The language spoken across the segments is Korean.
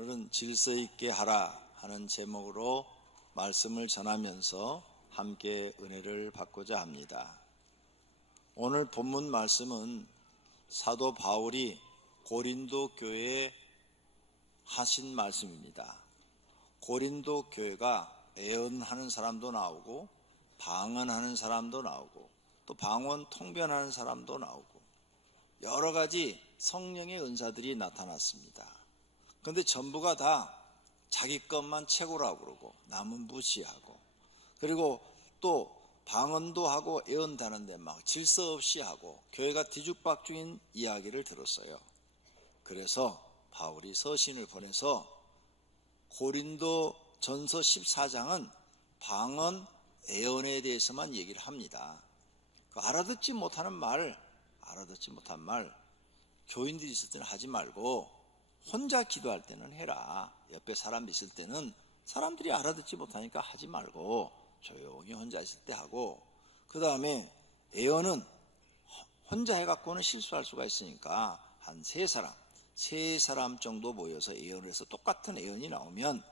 오늘은 질서 있게 하라 하는 제목으로 말씀을 전하면서 함께 은혜를 받고자 합니다. 오늘 본문 말씀은 사도 바울이 고린도 교회에 하신 말씀입니다. 고린도 교회가 애언하는 사람도 나오고 방언하는 사람도 나오고 또 방언 통변하는 사람도 나오고 여러 가지 성령의 은사들이 나타났습니다. 그런데 전부가 다 자기 것만 최고라고 그러고 남은 무시하고, 그리고 또 방언도 하고 애언다는데 막 질서 없이 하고 교회가 뒤죽박죽인 이야기를 들었어요. 그래서 바울이 서신을 보내서 고린도 전서 14장은 방언, 애언에 대해서만 얘기를 합니다. 알아듣지 못한 말 교인들이 있을 때는 하지 말고 혼자 기도할 때는 해라. 옆에 사람 있을 때는 사람들이 알아듣지 못하니까 하지 말고 조용히 혼자 있을 때 하고, 그 다음에 애언은 혼자 해갖고는 실수할 수가 있으니까 한 세 사람 정도 모여서 애언을 해서 똑같은 애언이 나오면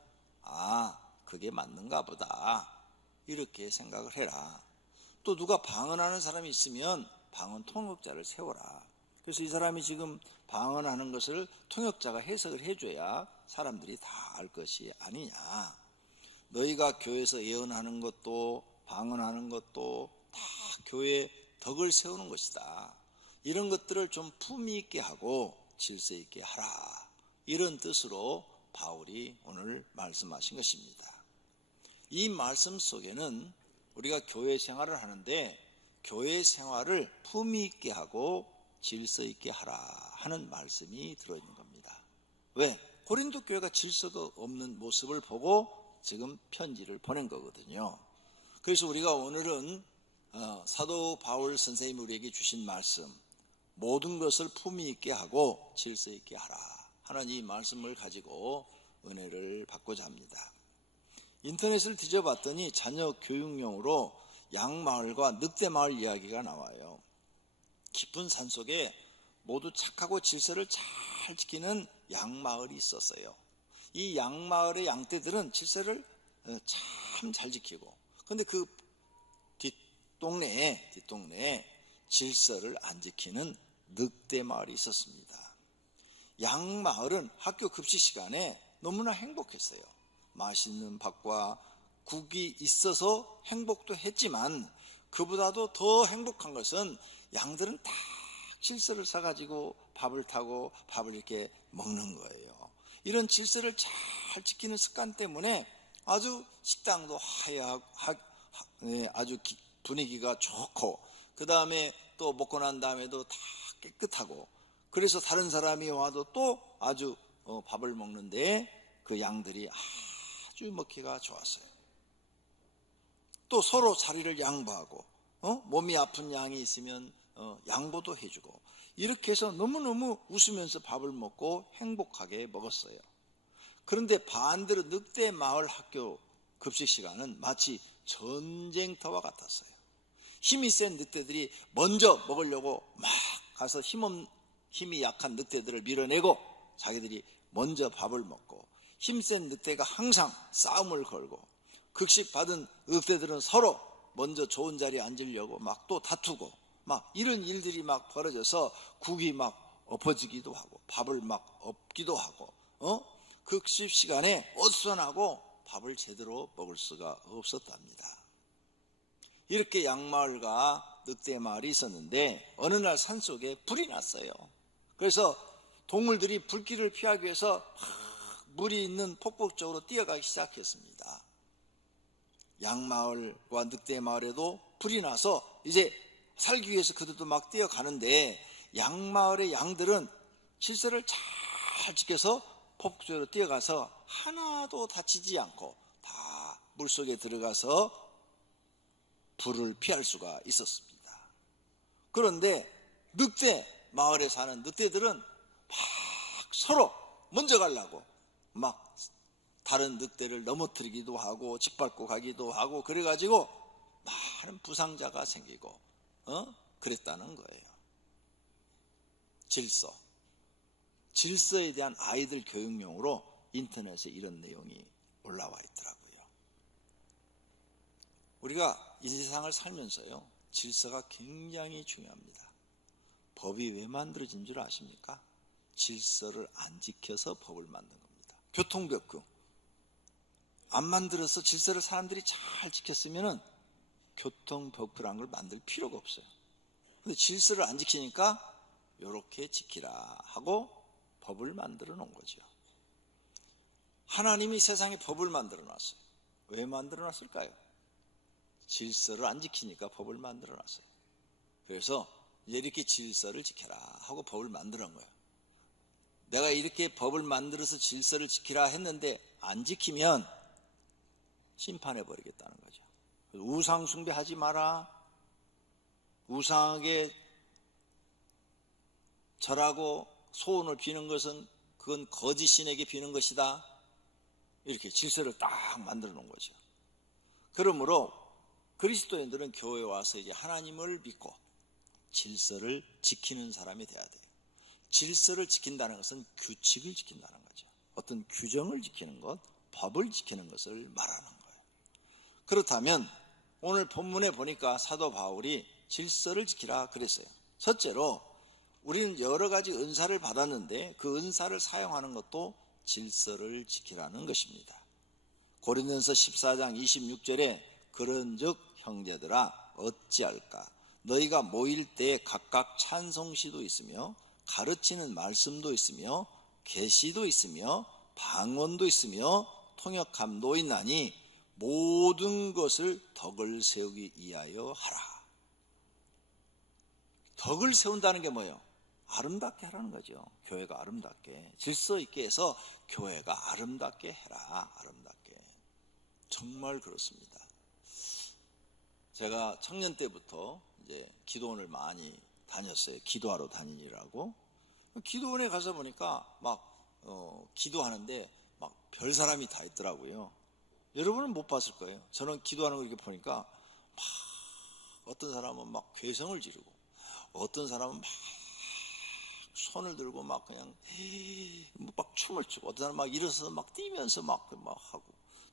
그게 맞는가 보다 이렇게 생각을 해라. 또 누가 방언하는 사람이 있으면 방언 통역자를 세워라. 그래서 이 사람이 지금 방언하는 것을 통역자가 해석을 해줘야 사람들이 다 알 것이 아니냐. 너희가 교회에서 예언하는 것도 방언하는 것도 다 교회의 덕을 세우는 것이다. 이런 것들을 좀 품위 있게 하고 질서 있게 하라. 이런 뜻으로 바울이 오늘 말씀하신 것입니다. 이 말씀 속에는 우리가 교회 생활을 하는데 교회 생활을 품위 있게 하고 질서 있게 하라 하는 말씀이 들어있는 겁니다. 왜? 고린도 교회가 질서가 없는 모습을 보고 지금 편지를 보낸 거거든요. 그래서 우리가 오늘은 사도 바울 선생님이 우리에게 주신 말씀, 모든 것을 품위 있게 하고 질서 있게 하라 하는 이 말씀을 가지고 은혜를 받고자 합니다. 인터넷을 뒤져봤더니 자녀 교육용으로 양마을과 늑대마을 이야기가 나와요. 깊은 산속에 모두 착하고 질서를 잘 지키는 양마을이 있었어요. 이 양마을의 양떼들은 질서를 참 잘 지키고, 그런데 그 뒷동네에 질서를 안 지키는 늑대마을이 있었습니다. 양마을은 학교 급식 시간에 너무나 행복했어요. 맛있는 밥과 국이 있어서 행복도 했지만 그보다도 더 행복한 것은 양들은 딱 질서를 써가지고 밥을 타고 밥을 이렇게 먹는 거예요. 이런 질서를 잘 지키는 습관 때문에 아주 식당도 아주 분위기가 좋고, 그 다음에 또 먹고 난 다음에도 다 깨끗하고, 그래서 다른 사람이 와도 또 아주 밥을 먹는데 그 양들이 아주 먹기가 좋았어요. 또 서로 자리를 양보하고 몸이 아픈 양이 있으면 양보도 해주고, 이렇게 해서 너무너무 웃으면서 밥을 먹고 행복하게 먹었어요. 그런데 반대로 늑대 마을 학교 급식 시간은 마치 전쟁터와 같았어요. 힘이 센 늑대들이 먼저 먹으려고 막 가서 힘이 약한 늑대들을 밀어내고 자기들이 먼저 밥을 먹고, 힘센 늑대가 항상 싸움을 걸고, 급식 받은 늑대들은 서로 먼저 좋은 자리에 앉으려고 막 또 다투고, 막 이런 일들이 막 벌어져서 국이 막 엎어지기도 하고 밥을 막 엎기도 하고 급식 시간에 어수선하고 밥을 제대로 먹을 수가 없었답니다. 이렇게 양마을과 늑대마을이 있었는데 어느 날 산속에 불이 났어요. 그래서 동물들이 불길을 피하기 위해서 물이 있는 폭포 쪽으로 뛰어가기 시작했습니다. 양마을과 늑대마을에도 불이 나서 이제 살기 위해서 그들도 막 뛰어가는데, 양마을의 양들은 질서를 잘 지켜서 폭포 쪽으로 뛰어가서 하나도 다치지 않고 다 물속에 들어가서 불을 피할 수가 있었습니다. 그런데 늑대마을에 사는 늑대들은 막 서로 먼저 가려고 막 다른 늑대를 넘어뜨리기도 하고 짓밟고 가기도 하고, 그래가지고 많은 부상자가 생기고 그랬다는 거예요. 질서에 대한 아이들 교육용으로 인터넷에 이런 내용이 올라와 있더라고요. 우리가 이 세상을 살면서요, 질서가 굉장히 중요합니다. 법이 왜 만들어진 줄 아십니까? 질서를 안 지켜서 법을 만든 겁니다. 교통법규 안 만들어서 질서를 사람들이 잘 지켰으면 교통법규라는 걸 만들 필요가 없어요. 근데 질서를 안 지키니까 이렇게 지키라 하고 법을 만들어 놓은 거죠. 하나님이 세상에 법을 만들어 놨어요. 왜 만들어 놨을까요? 질서를 안 지키니까 법을 만들어 놨어요. 그래서 이렇게 질서를 지켜라 하고 법을 만들어 놓은 거예요. 내가 이렇게 법을 만들어서 질서를 지키라 했는데 안 지키면 심판해 버리겠다는 거죠. 우상 숭배하지 마라. 우상에게 절하고 소원을 비는 것은 그건 거짓 신에게 비는 것이다. 이렇게 질서를 딱 만들어 놓은 거죠. 그러므로 그리스도인들은 교회에 와서 이제 하나님을 믿고 질서를 지키는 사람이 돼야 돼요. 질서를 지킨다는 것은 규칙을 지킨다는 거죠. 어떤 규정을 지키는 것, 법을 지키는 것을 말하는 거예요. 그렇다면 오늘 본문에 보니까 사도 바울이 질서를 지키라 그랬어요. 첫째로 우리는 여러 가지 은사를 받았는데 그 은사를 사용하는 것도 질서를 지키라는 것입니다. 고린도전서 14장 26절에 그런즉 형제들아 어찌할까 너희가 모일 때 각각 찬송시도 있으며 가르치는 말씀도 있으며 계시도 있으며 방언도 있으며 통역함도 있나니 모든 것을 덕을 세우기 위하여 하라. 덕을 세운다는 게 뭐예요? 아름답게 하라는 거죠. 교회가 아름답게 질서 있게 해서 교회가 아름답게 해라. 아름답게. 정말 그렇습니다. 제가 청년 때부터 이제 기도원을 많이 다녔어요. 기도하러 다니느라고. 기도원에 가서 보니까 막 기도하는데 막 별 사람이 다 있더라고요. 여러분은 못 봤을 거예요. 저는 기도하는 거 이렇게 보니까 막 어떤 사람은 막 괴성을 지르고 어떤 사람은 막 손을 들고 막 그냥 막 춤을 추고 어떤 사람은 막 일어서서 막 뛰면서 막 하고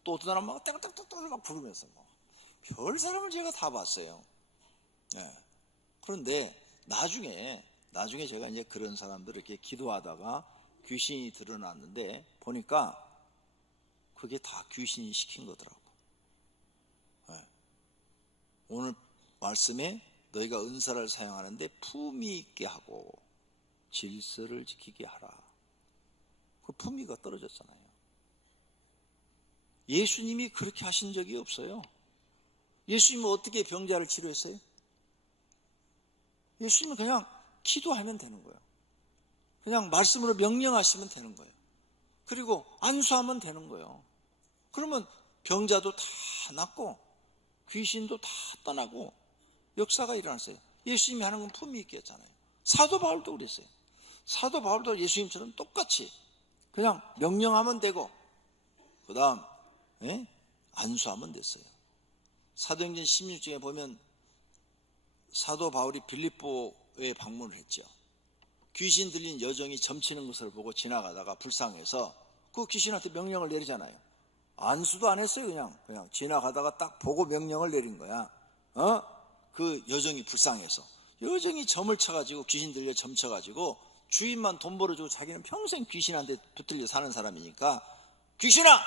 또 어떤 사람은 막 떼굴떼굴떼굴 막 부르면서 막 별 사람을 제가 다 봤어요. 네. 그런데 나중에 제가 이제 그런 사람들 이렇게 기도하다가 귀신이 드러났는데 보니까 그게 다 귀신이 시킨 거더라고. 네. 오늘 말씀에 너희가 은사를 사용하는데 품위 있게 하고 질서를 지키게 하라. 그 품위가 떨어졌잖아요. 예수님이 그렇게 하신 적이 없어요. 예수님은 어떻게 병자를 치료했어요? 예수님은 그냥 기도하면 되는 거예요. 그냥 말씀으로 명령하시면 되는 거예요. 그리고 안수하면 되는 거예요. 그러면 병자도 다 낫고 귀신도 다 떠나고 역사가 일어났어요. 예수님이 하는 건 품위 있게 했잖아요. 사도 바울도 그랬어요. 사도 바울도 예수님처럼 똑같이 그냥 명령하면 되고 그 다음 안수하면 됐어요. 사도행전 16장에 보면 사도 바울이 빌립보에 방문을 했죠. 귀신 들린 여종이 점치는 것을 보고 지나가다가 불쌍해서 그 귀신한테 명령을 내리잖아요. 안수도 안 했어요. 그냥 지나가다가 딱 보고 명령을 내린 거야. 그 여종이 불쌍해서 여종이 점을 쳐가지고 귀신 들려 점쳐가지고 주인만 돈 벌어주고 자기는 평생 귀신한테 붙들려 사는 사람이니까 귀신아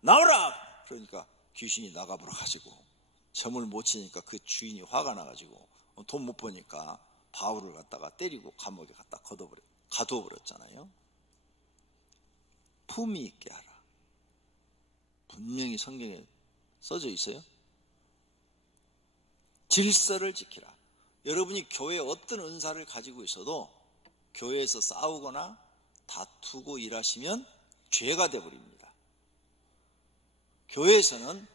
나오라. 그러니까 귀신이 나가버려가지고 점을 못 치니까 그 주인이 화가 나가지고 돈 못 버니까 바울을 갖다가 때리고 감옥에 갖다 가두어버렸잖아요. 품위 있게 하라. 분명히 성경에 써져 있어요. 질서를 지키라. 여러분이 교회에 어떤 은사를 가지고 있어도 교회에서 싸우거나 다투고 일하시면 죄가 되어버립니다. 교회에서는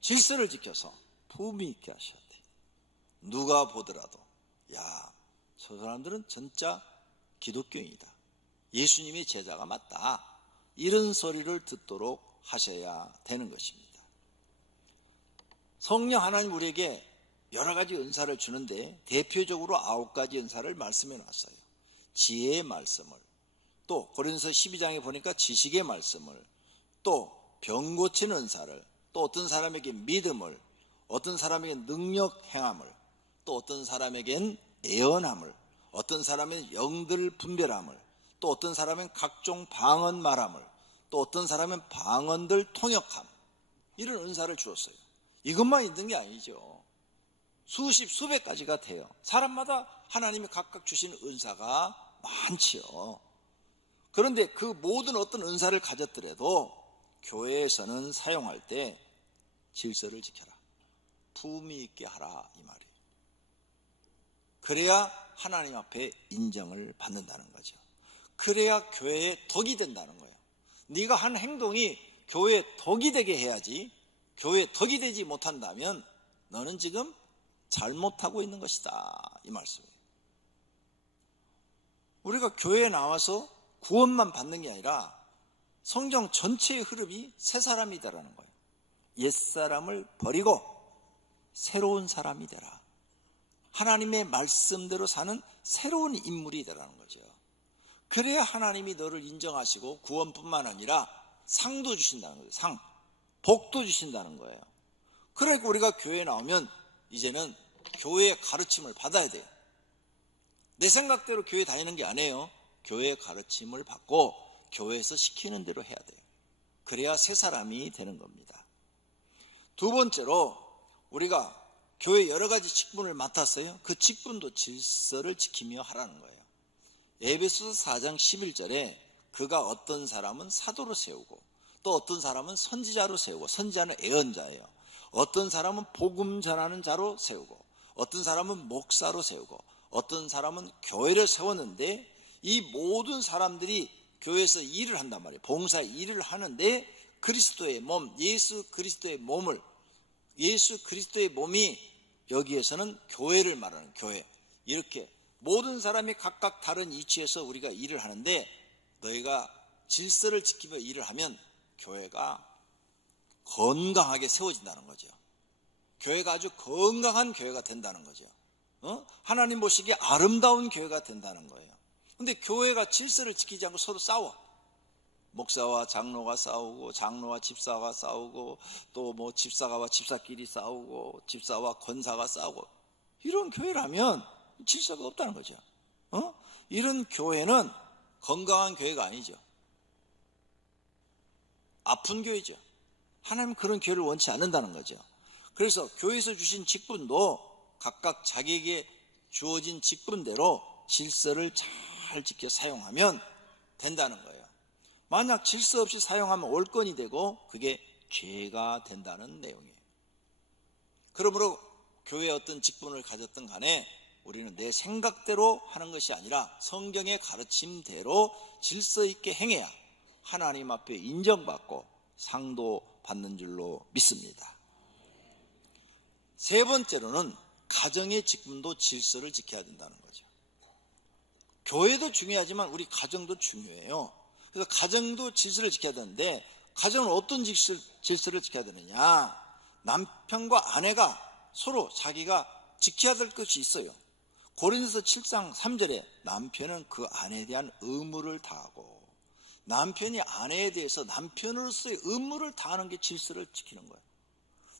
질서를 지켜서 품위 있게 하셔야 돼요. 누가 보더라도 야, 저 사람들은 진짜 기독교인이다. 예수님의 제자가 맞다. 이런 소리를 듣도록 하셔야 되는 것입니다. 성령 하나님 우리에게 여러 가지 은사를 주는데 대표적으로 9가지 은사를 말씀해 놨어요. 지혜의 말씀을, 또 고린도서 12장에 보니까 지식의 말씀을, 또 병 고치는 은사를, 또 어떤 사람에게 믿음을, 어떤 사람에게 능력 행함을, 또 어떤 사람에겐 예언함을, 어떤 사람은 영들 분별함을, 또 어떤 사람은 각종 방언 말함을, 또 어떤 사람은 방언들 통역함, 이런 은사를 주었어요. 이것만 있는 게 아니죠. 수십 수백 가지가 돼요. 사람마다 하나님이 각각 주신 은사가 많지요. 그런데 그 모든 어떤 은사를 가졌더라도 교회에서는 사용할 때 질서를 지켜라, 품위 있게 하라, 이 말이에요. 그래야 하나님 앞에 인정을 받는다는 거죠. 그래야 교회의 덕이 된다는 거예요. 네가 한 행동이 교회의 덕이 되게 해야지, 교회의 덕이 되지 못한다면 너는 지금 잘못하고 있는 것이다, 이 말씀이에요. 우리가 교회에 나와서 구원만 받는 게 아니라 성경 전체의 흐름이 새 사람이다라는 거예요. 옛사람을 버리고 새로운 사람이 되라. 하나님의 말씀대로 사는 새로운 인물이 되라는 거죠. 그래야 하나님이 너를 인정하시고 구원뿐만 아니라 상도 주신다는 거예요. 상, 복도 주신다는 거예요. 그러니까 우리가 교회에 나오면 이제는 교회의 가르침을 받아야 돼요. 내 생각대로 교회 다니는 게 아니에요. 교회의 가르침을 받고 교회에서 시키는 대로 해야 돼요. 그래야 새 사람이 되는 겁니다. 두 번째로 우리가 교회 여러 가지 직분을 맡았어요. 그 직분도 질서를 지키며 하라는 거예요. 에베소서 4장 11절에 그가 어떤 사람은 사도로 세우고, 또 어떤 사람은 선지자로 세우고, 선지자는 예언자예요. 어떤 사람은 복음 전하는 자로 세우고, 어떤 사람은 목사로 세우고, 어떤 사람은 교회를 세웠는데, 이 모든 사람들이 교회에서 일을 한단 말이에요. 봉사 일을 하는데 그리스도의 몸, 예수 그리스도의 몸을, 예수 그리스도의 몸이 여기에서는 교회를 말하는 교회, 이렇게 모든 사람이 각각 다른 위치에서 우리가 일을 하는데, 너희가 질서를 지키며 일을 하면 교회가 건강하게 세워진다는 거죠. 교회가 아주 건강한 교회가 된다는 거죠. 하나님 보시기에 아름다운 교회가 된다는 거예요. 근데 교회가 질서를 지키지 않고 서로 싸워. 목사와 장로가 싸우고, 장로와 집사가 싸우고, 또 뭐 집사가와 집사끼리 싸우고, 집사와 권사가 싸우고, 이런 교회라면 질서가 없다는 거죠. 이런 교회는 건강한 교회가 아니죠. 아픈 교회죠. 하나님은 그런 교회를 원치 않는다는 거죠. 그래서 교회에서 주신 직분도 각각 자기에게 주어진 직분대로 질서를 잘 지켜 사용하면 된다는 거예요. 만약 질서 없이 사용하면 올건이 되고 그게 죄가 된다는 내용이에요. 그러므로 교회에 어떤 직분을 가졌든 간에 우리는 내 생각대로 하는 것이 아니라 성경의 가르침대로 질서 있게 행해야 하나님 앞에 인정받고 상도 받는 줄로 믿습니다. 세 번째로는 가정의 직분도 질서를 지켜야 된다는 거죠. 교회도 중요하지만 우리 가정도 중요해요. 그래서 가정도 질서를 지켜야 되는데, 가정은 어떤 질서를 지켜야 되느냐? 남편과 아내가 서로 자기가 지켜야 될 것이 있어요. 고린도서 7장 3절에 남편은 그 아내에 대한 의무를 다하고, 남편이 아내에 대해서 남편으로서의 의무를 다하는 게 질서를 지키는 거예요.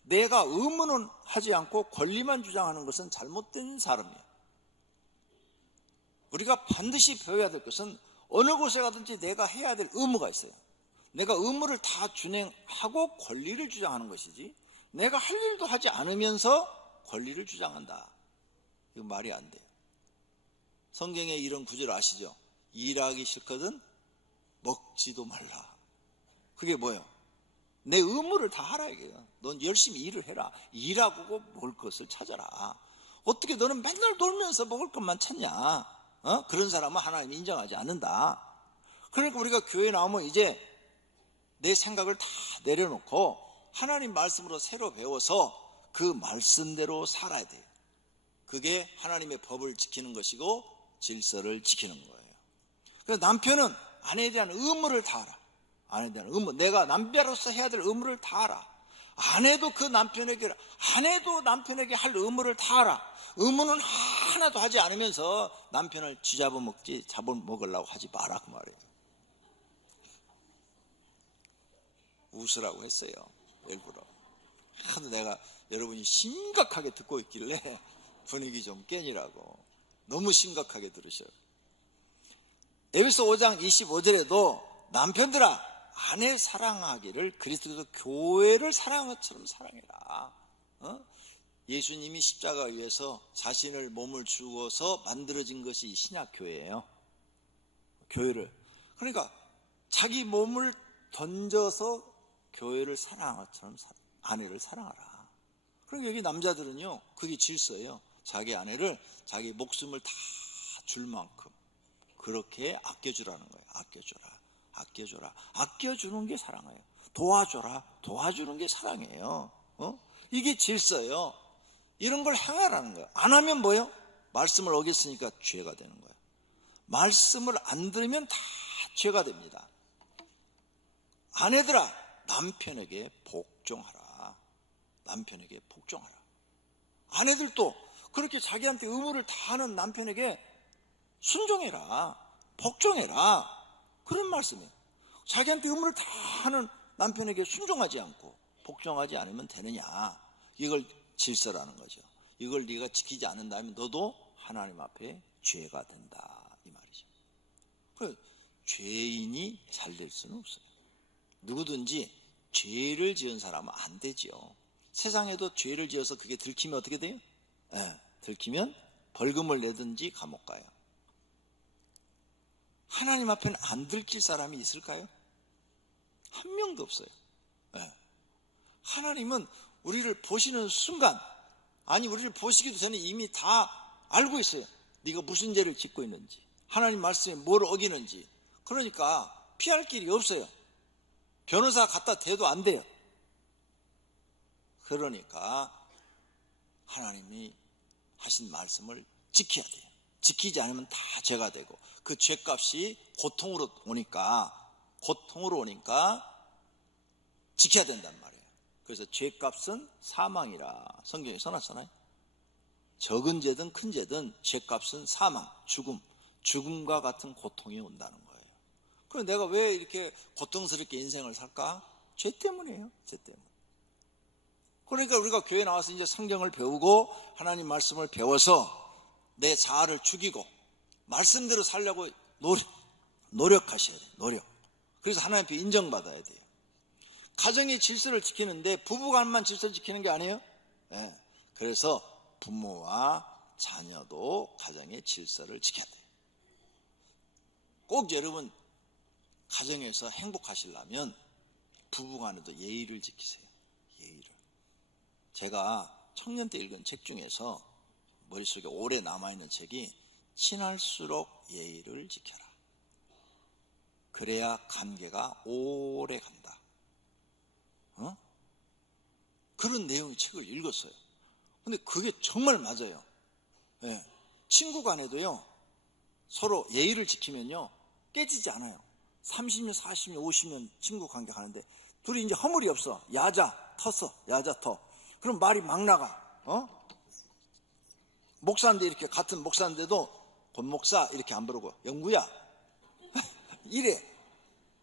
내가 의무는 하지 않고 권리만 주장하는 것은 잘못된 사람이에요. 우리가 반드시 배워야 될 것은 어느 곳에 가든지 내가 해야 될 의무가 있어요. 내가 의무를 다 준행하고 권리를 주장하는 것이지, 내가 할 일도 하지 않으면서 권리를 주장한다, 이거 말이 안 돼요. 성경에 이런 구절 아시죠? 일하기 싫거든 먹지도 말라. 그게 뭐예요? 내 의무를 다 하라 이게요. 넌 열심히 일을 해라. 일하고 먹을 것을 찾아라. 어떻게 너는 맨날 놀면서 먹을 것만 찾냐? 그런 사람은 하나님이 인정하지 않는다. 그러니까 우리가 교회에 나오면 이제 내 생각을 다 내려놓고 하나님 말씀으로 새로 배워서 그 말씀대로 살아야 돼요. 그게 하나님의 법을 지키는 것이고 질서를 지키는 거예요. 그래서 남편은 아내에 대한 의무를 다하라. 아내에 대한 의무, 내가 남자로서 해야 될 의무를 다하라. 아내도 남편에게 할 의무를 다하라. 의무는 하나도 하지 않으면서 남편을 쥐잡아먹지, 잡아먹으려고 하지 마라, 그 말이에요. 웃으라고 했어요. 일부러. 하도 내가 여러분이 심각하게 듣고 있길래 분위기 좀 깨니라고. 너무 심각하게 들으셔요. 에베소 5장 25절에도 남편들아 아내 사랑하기를 그리스도도 교회를 사랑한 것처럼 사랑해라. 예수님이 십자가 위에서 자신을 몸을 주어서 만들어진 것이 이 신약교회예요. 교회를. 그러니까 자기 몸을 던져서 교회를 사랑한 것처럼 아내를 사랑하라. 그럼 여기 남자들은요, 그게 질서예요. 자기 아내를 자기 목숨을 다 줄 만큼 그렇게 아껴주라는 거예요. 아껴줘라. 아껴주는 게 사랑이에요. 도와주는 게 사랑이에요. 이게 질서예요. 이런 걸 행하라는 거예요. 안 하면 뭐예요? 말씀을 어겼으니까 죄가 되는 거예요. 말씀을 안 들으면 다 죄가 됩니다. 아내들아 남편에게 복종하라. 아내들도 그렇게 자기한테 의무를 다하는 남편에게 순종해라. 복종해라. 그런 말씀이에요. 자기한테 의무를 다하는 남편에게 순종하지 않고 복종하지 않으면 되느냐. 이걸 질서라는 거죠. 이걸 네가 지키지 않는다면 너도 하나님 앞에 죄가 된다. 이 말이죠. 그래서 죄인이 잘 될 수는 없어요. 누구든지 죄를 지은 사람은 안 되죠. 세상에도 죄를 지어서 그게 들키면 어떻게 돼요? 들키면 벌금을 내든지 감옥 가요. 하나님 앞에는 안 들킬 사람이 있을까요? 한 명도 없어요. 하나님은 우리를 보시는 순간, 아니 우리를 보시기도 전에 이미 다 알고 있어요. 네가 무슨 죄를 짓고 있는지, 하나님 말씀에 뭘 어기는지. 그러니까 피할 길이 없어요. 변호사 갖다 대도 안 돼요. 그러니까 하나님이 하신 말씀을 지켜야 돼요. 지키지 않으면 다 죄가 되고 그 죄값이 고통으로 오니까 지켜야 된단 말이에요. 그래서 죄값은 사망이라 성경에 써놨잖아요. 적은 죄든 큰 죄든 죄값은 사망, 죽음과 같은 고통이 온다는 거예요. 그럼 내가 왜 이렇게 고통스럽게 인생을 살까? 죄 때문이에요. 죄 때문에. 그러니까 우리가 교회 나와서 이제 성경을 배우고 하나님 말씀을 배워서 내 자아를 죽이고 말씀대로 살려고 노력하셔야 돼요. 노력. 그래서 하나님 앞에 인정받아야 돼요. 가정의 질서를 지키는데 부부간만 질서를 지키는 게 아니에요. 그래서 부모와 자녀도 가정의 질서를 지켜야 돼요. 꼭 여러분 가정에서 행복하시려면 부부간에도 예의를 지키세요. 예의를. 제가 청년 때 읽은 책 중에서 머릿속에 오래 남아있는 책이 친할수록 예의를 지켜라. 그래야 관계가 오래 간다. 그런 내용의 책을 읽었어요. 근데 그게 정말 맞아요. 친구 간에도요, 서로 예의를 지키면요, 깨지지 않아요. 30년, 40년, 50년 친구 관계 가는데 둘이 이제 허물이 없어. 야자 터. 그럼 말이 막 나가. 목사인데 이렇게 같은 목사인데도 권 목사 이렇게 안 부르고 영구야 이래.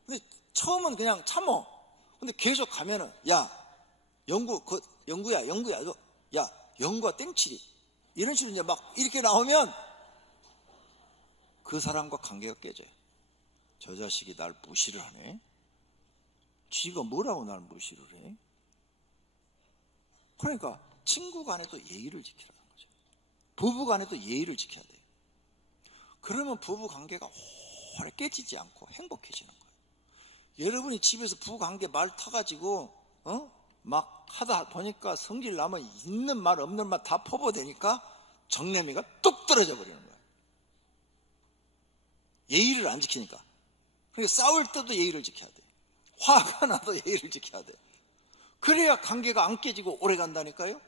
근데 처음은 그냥 참어. 근데 계속 가면은 야 영구야 야 영구야 땡칠이 이런 식으로 이제 막 이렇게 나오면 그 사람과 관계가 깨져요. 저 자식이 날 무시를 하네. 쥐가 뭐라고 날 무시를 해? 그러니까 친구 간에도 예의를 지키라는 거죠. 부부 간에도 예의를 지켜야 돼요. 그러면 부부 관계가 오래 깨지지 않고 행복해지는 거예요. 여러분이 집에서 부부 관계 말 터가지고 막 하다 보니까 성질 나면 있는 말 없는 말 다 퍼부어대니까 정내미가 뚝 떨어져 버리는 거예요. 예의를 안 지키니까. 그러니까 싸울 때도 예의를 지켜야 돼. 화가 나도 예의를 지켜야 돼. 그래야 관계가 안 깨지고 오래 간다니까요.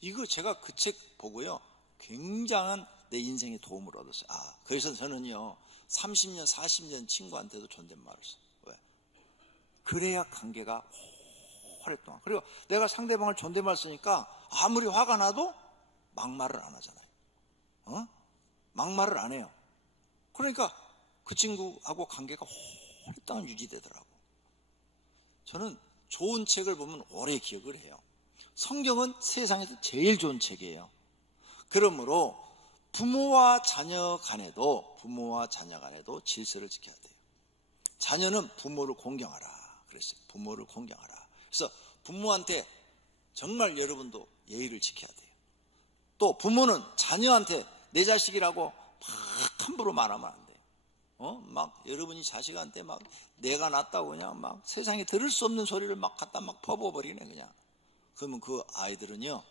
이거 제가 그 책 보고요, 굉장한 내 인생에 도움을 얻었어요. 그래서 저는요 30년 40년 친구한테도 존댓말을 써요. 왜? 그래야 관계가 오랫동안. 그리고 내가 상대방을 존댓말 쓰니까 아무리 화가 나도 막말을 안 하잖아요. 막말을 안 해요. 그러니까 그 친구하고 관계가 오랫동안 유지되더라고. 저는 좋은 책을 보면 오래 기억을 해요. 성경은 세상에서 제일 좋은 책이에요. 그러므로 부모와 자녀 간에도 질서를 지켜야 돼요. 자녀는 부모를 공경하라 그랬어요. 부모를 공경하라. 그래서 부모한테 정말 여러분도 예의를 지켜야 돼요. 또 부모는 자녀한테 내 자식이라고 막 함부로 말하면 안 돼요. 막 여러분이 자식한테 막 내가 낫다고 그냥 막 세상에 들을 수 없는 소리를 막 갖다 막 퍼부어버리네 그냥. 그러면 그 아이들은요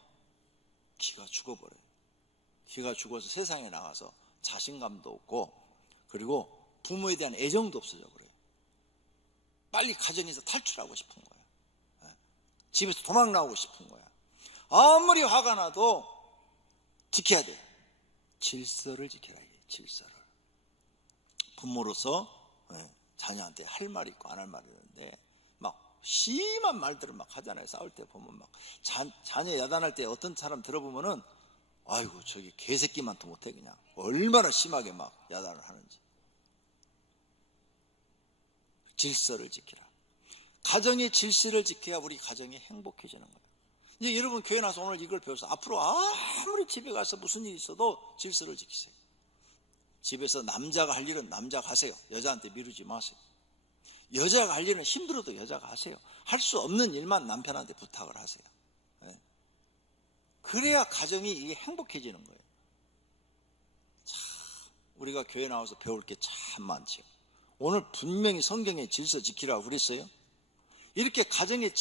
기가 죽어버려요. 기가 죽어서 세상에 나가서 자신감도 없고 그리고 부모에 대한 애정도 없어져 버려요. 빨리 가정에서 탈출하고 싶은 거야. 집에서 도망 나오고 싶은 거야. 아무리 화가 나도 지켜야 돼. 질서를 지켜라. 질서를. 부모로서 자녀한테 할 말이 있고 안 할 말이 있는데 막 심한 말들을 막 하잖아요. 싸울 때 보면 막 자녀 야단할 때 어떤 사람 들어보면은 아이고 저기 개새끼만 더 못해 그냥. 얼마나 심하게 막 야단을 하는지. 질서를 지키라. 가정의 질서를 지켜야 우리 가정이 행복해지는 거예요. 이제 여러분 교회 나서 오늘 이걸 배워서 앞으로 아무리 집에 가서 무슨 일이 있어도 질서를 지키세요. 집에서 남자가 할 일은 남자가 하세요. 여자한테 미루지 마세요. 여자가 할 일은 힘들어도 여자가 하세요. 할 수 없는 일만 남편한테 부탁을 하세요. 그래야 가정이 이게 행복해지는 거예요. 참 우리가 교회 나와서 배울 게 참 많죠. 오늘 분명히 성경에 질서 지키라고 그랬어요. 이렇게 가정의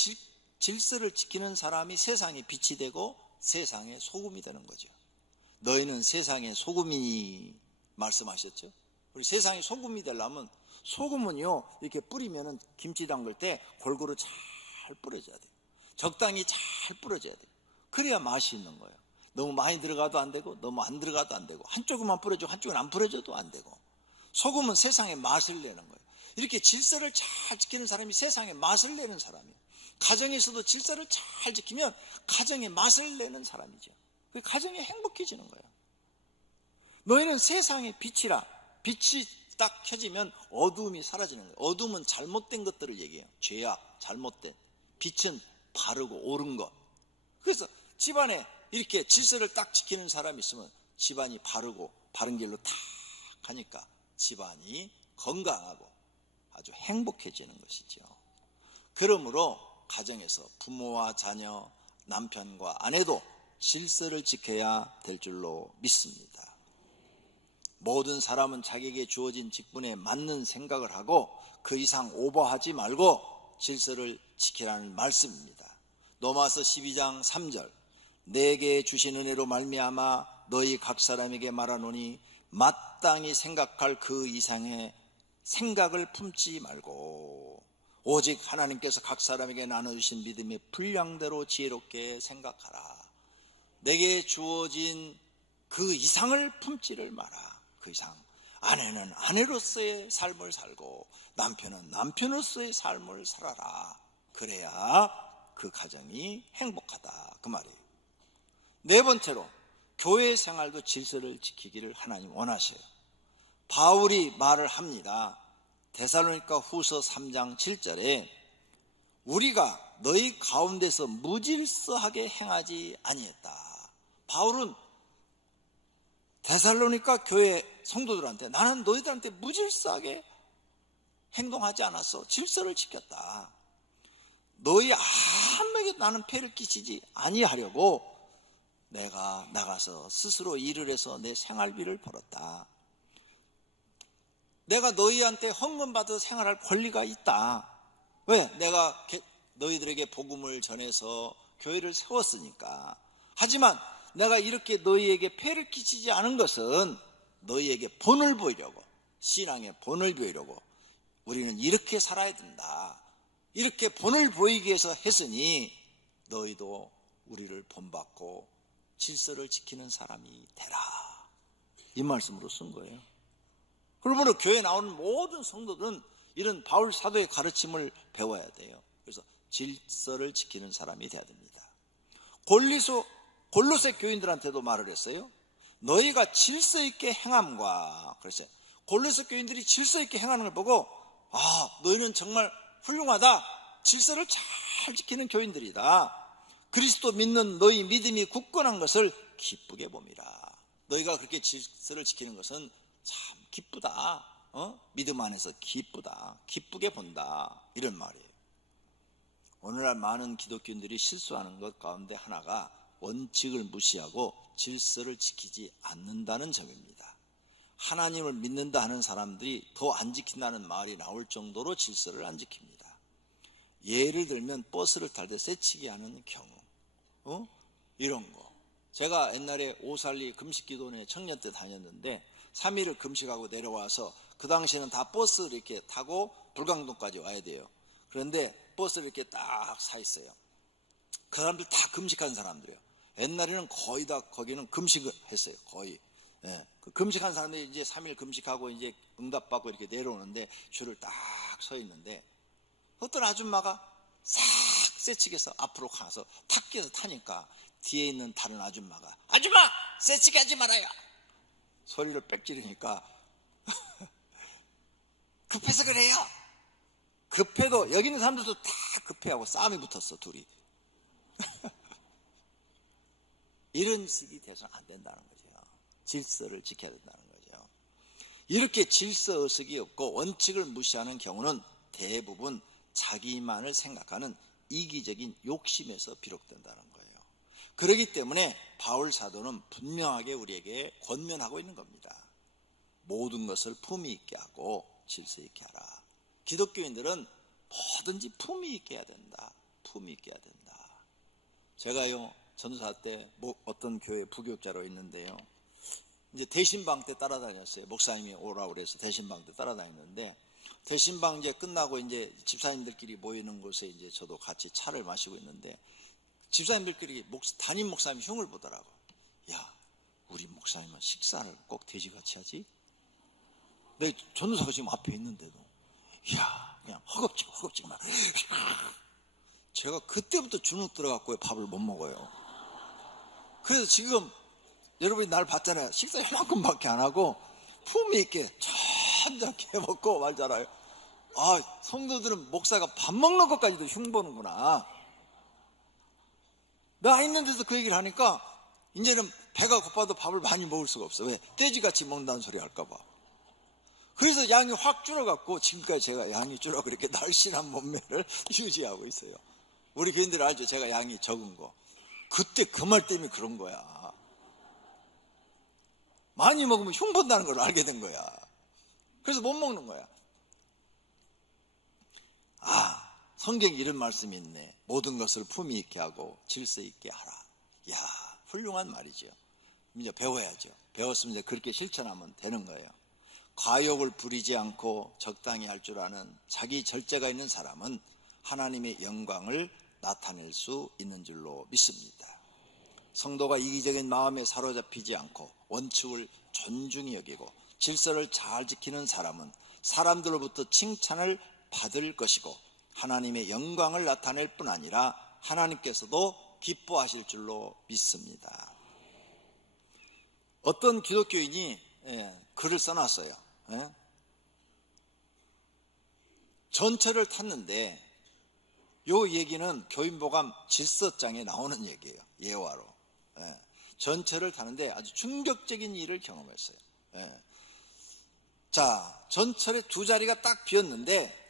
질서를 지키는 사람이 세상에 빛이 되고 세상의 소금이 되는 거죠. 너희는 세상의 소금이니 말씀하셨죠. 우리 세상의 소금이 되려면 소금은요 이렇게 뿌리면은 김치 담글 때 골고루 잘 뿌려져야 돼요. 적당히 잘 뿌려져야 돼요. 그래야 맛이 있는 거예요. 너무 많이 들어가도 안 되고 너무 안 들어가도 안 되고 한쪽만 뿌려주고 한쪽은 안 뿌려줘도 안 되고. 소금은 세상에 맛을 내는 거예요. 이렇게 질서를 잘 지키는 사람이 세상에 맛을 내는 사람이에요. 가정에서도 질서를 잘 지키면 가정에 맛을 내는 사람이죠. 가정이 행복해지는 거예요. 너희는 세상의 빛이라. 빛이 딱 켜지면 어두움이 사라지는 거예요. 어두움은 잘못된 것들을 얘기해요. 죄악, 잘못된. 빛은 바르고 옳은 것. 그래서 집안에 이렇게 질서를 딱 지키는 사람이 있으면 집안이 바르고 바른 길로 탁 가니까 집안이 건강하고 아주 행복해지는 것이죠. 그러므로 가정에서 부모와 자녀, 남편과 아내도 질서를 지켜야 될 줄로 믿습니다. 모든 사람은 자기에게 주어진 직분에 맞는 생각을 하고 그 이상 오버하지 말고 질서를 지키라는 말씀입니다. 로마서 12장 3절 내게 주신 은혜로 말미암아 너희 각 사람에게 말하노니 마땅히 생각할 그 이상의 생각을 품지 말고 오직 하나님께서 각 사람에게 나눠주신 믿음의 분량대로 지혜롭게 생각하라. 내게 주어진 그 이상을 품지를 마라. 그 이상. 아내는 아내로서의 삶을 살고 남편은 남편으로서의 삶을 살아라. 그래야 그 가정이 행복하다. 그 말이에요. 네 번째로 교회 생활도 질서를 지키기를 하나님 원하셔요. 바울이 말을 합니다. 데살로니가 후서 3장 7절에 우리가 너희 가운데서 무질서하게 행하지 아니했다. 바울은 데살로니가 교회 성도들한테 나는 너희들한테 무질서하게 행동하지 않았어. 질서를 지켰다. 너희 아무에게도 나는 폐를 끼치지 아니하려고 내가 나가서 스스로 일을 해서 내 생활비를 벌었다. 내가 너희한테 헌금받아 생활할 권리가 있다. 왜? 내가 너희들에게 복음을 전해서 교회를 세웠으니까. 하지만 내가 이렇게 너희에게 폐를 끼치지 않은 것은 너희에게 본을 보이려고, 신앙의 본을 보이려고 우리는 이렇게 살아야 된다. 이렇게 본을 보이기 위해서 했으니 너희도 우리를 본받고 질서를 지키는 사람이 되라. 이 말씀으로 쓴 거예요. 그러므로 교회에 나오는 모든 성도들은 이런 바울 사도의 가르침을 배워야 돼요. 그래서 질서를 지키는 사람이 돼야 됩니다. 골로새 교인들한테도 말을 했어요. 너희가 질서 있게 행함과, 그랬어요. 골로새 교인들이 질서 있게 행하는 걸 보고 너희는 정말 훌륭하다. 질서를 잘 지키는 교인들이다. 그리스도 믿는 너희 믿음이 굳건한 것을 기쁘게 봄이라. 너희가 그렇게 질서를 지키는 것은 참 기쁘다. 믿음 안에서 기쁘다. 기쁘게 본다. 이런 말이에요. 오늘날 많은 기독교인들이 실수하는 것 가운데 하나가 원칙을 무시하고 질서를 지키지 않는다는 점입니다. 하나님을 믿는다 하는 사람들이 더 안 지킨다는 말이 나올 정도로 질서를 안 지킵니다. 예를 들면 버스를 탈 때 새치기 하는 경우, 이런 거. 제가 옛날에 오살리 금식기도원에 청년 때 다녔는데 3일을 금식하고 내려와서 그 당시에는 다 버스를 이렇게 타고 불광동까지 와야 돼요. 그런데 버스를 이렇게 딱 서 있어요. 그 사람들 다 금식한 사람들이에요. 옛날에는 거의 다 거기는 금식을 했어요. 거의. 예. 그 금식한 사람들이 이제 3일 금식하고 이제 응답받고 이렇게 내려오는데 줄을 딱 서 있는데 어떤 아줌마가 싹 새치기해서 앞으로 가서 탁 끼어서 타니까 뒤에 있는 다른 아줌마가 아줌마! 새치기 하지 말아요! 소리를 빽 지르니까 급해서 그래요. 급해도 여기 있는 사람들도 다 급해하고 싸움이 붙었어 둘이. 이런 식이 돼서는 안 된다는 거죠. 질서를 지켜야 된다는 거죠. 이렇게 질서 의식이 없고 원칙을 무시하는 경우는 대부분 자기만을 생각하는 이기적인 욕심에서 비롯된다는 거예요. 그렇기 때문에 바울 사도는 분명하게 우리에게 권면하고 있는 겁니다. 모든 것을 품위 있게 하고 질서 있게 하라. 기독교인들은 뭐든지 품위 있게 해야 된다. 품위 있게 해야 된다. 제가요 전도사 때 어떤 교회 부교육자로 있는데요, 이제 대신방 때 따라다녔어요. 목사님이 오라고 그래서 대신방 때 따라다녔는데, 대신방 이제 끝나고 이제 집사님들끼리 모이는 곳에 이제 저도 같이 차를 마시고 있는데, 집사님들끼리 담임 목사님 흉을 보더라고. 야, 우리 목사님은 식사를 꼭 돼지같이 하지? 내 전도사가 지금 앞에 있는데도, 야, 그냥 허겁지겁만. 제가 그때부터 주눅 들어갖고 밥을 못 먹어요. 그래서 지금 여러분이 날 봤잖아요. 식사 이만큼밖에 안 하고 품위 있게 천천히 먹고 말잖아요. 아, 성도들은 목사가 밥 먹는 것까지도 흉보는구나. 나 있는 데서 그 얘기를 하니까 이제는 배가 고파도 밥을 많이 먹을 수가 없어. 왜? 돼지같이 먹는다는 소리 할까봐. 그래서 양이 확 줄어갖고 지금까지 제가 양이 줄어고 이렇게 날씬한 몸매를 유지하고 있어요. 우리 교인들 알죠? 제가 양이 적은 거. 그때 그 말 때문에 그런 거야. 많이 먹으면 흉본다는 걸 알게 된 거야. 그래서 못 먹는 거야. 아, 성경에 이런 말씀이 있네. 모든 것을 품위 있게 하고 질서 있게 하라. 이야, 훌륭한 말이죠. 이제 배워야죠. 배웠으면 이제 그렇게 실천하면 되는 거예요. 과욕을 부리지 않고 적당히 할 줄 아는 자기 절제가 있는 사람은 하나님의 영광을 나타낼 수 있는 줄로 믿습니다. 성도가 이기적인 마음에 사로잡히지 않고 원칙을 존중히 여기고 질서를 잘 지키는 사람은 사람들로부터 칭찬을 받을 것이고 하나님의 영광을 나타낼 뿐 아니라 하나님께서도 기뻐하실 줄로 믿습니다. 어떤 기독교인이 글을 써놨어요. 전철을 탔는데, 요 얘기는 교인보감 질서장에 나오는 얘기예요. 예화로. 전철을 타는데 아주 충격적인 일을 경험했어요. 자, 전철에 두 자리가 딱 비었는데